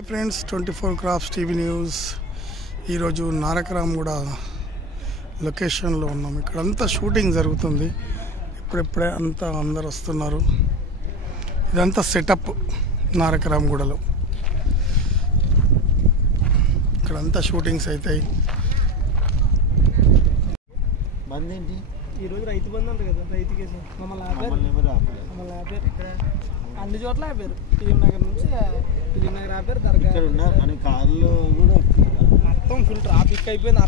Hi friends, 24 crafts TV news. ఈరోజు నారకరాంగూడ లొకేషన్లో ఉన్నాం. ఇక్కడంతా షూటింగ్ జరుగుతుంది. ఇప్పుడే అందరు వస్తున్నారు. ఇదంతా సెటప్ నారకరాంగూడలో. ఇక్కడంతా షూటింగ్స్ అవుతాయి. బంద్ ఏంటి ఈరోజు రైతు బంద్ అంట కదా, రైతు కేసు మమ్మల్ని ఆపారు. అన్ని చోట్ల ఆపారు. టీఎం నగర్ నుంచి టీఎం నగర్ ఆపారు. దర్గా కార్లు కూడా మొత్తం ఫుల్ ట్రాఫిక్ అయిపోయింది.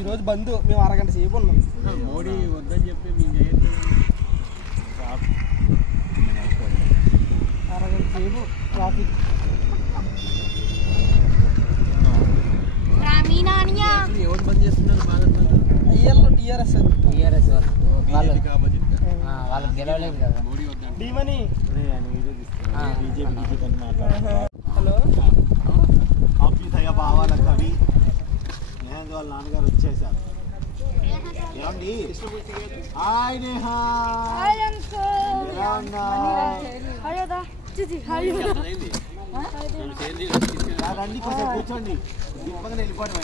ఈరోజు బంద్. మేము అరగంట సేపు ఉన్నాం. మోడీ వద్దని చెప్పి అరగంట సేపు ట్రాఫిక్. ఎవరు బంద్ చేస్తున్నారు? అయ్యల్లో టీఆర్ఎస్ వాళ్ళకి గెలవలేదు కదా. డీమని. బీజేపీ హలో, అభ్యుదయ భావాల కవి నేహంగా వాళ్ళ నాన్నగారు వచ్చేసారు. ఏమండి? రండి, కొంచెం కూర్చోండి. దింపగానే వెళ్ళిపోవడం.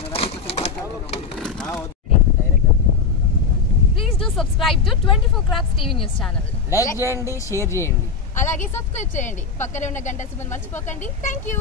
Please do subscribe to 24 Crafts TV News channel. Like చేయండి, షేర్ చేయండి, అలాగే సబ్స్క్రైబ్ చేయండి. పక్కనే ఉన్న గంట సింబల్ మర్చిపోకండి. Thank you.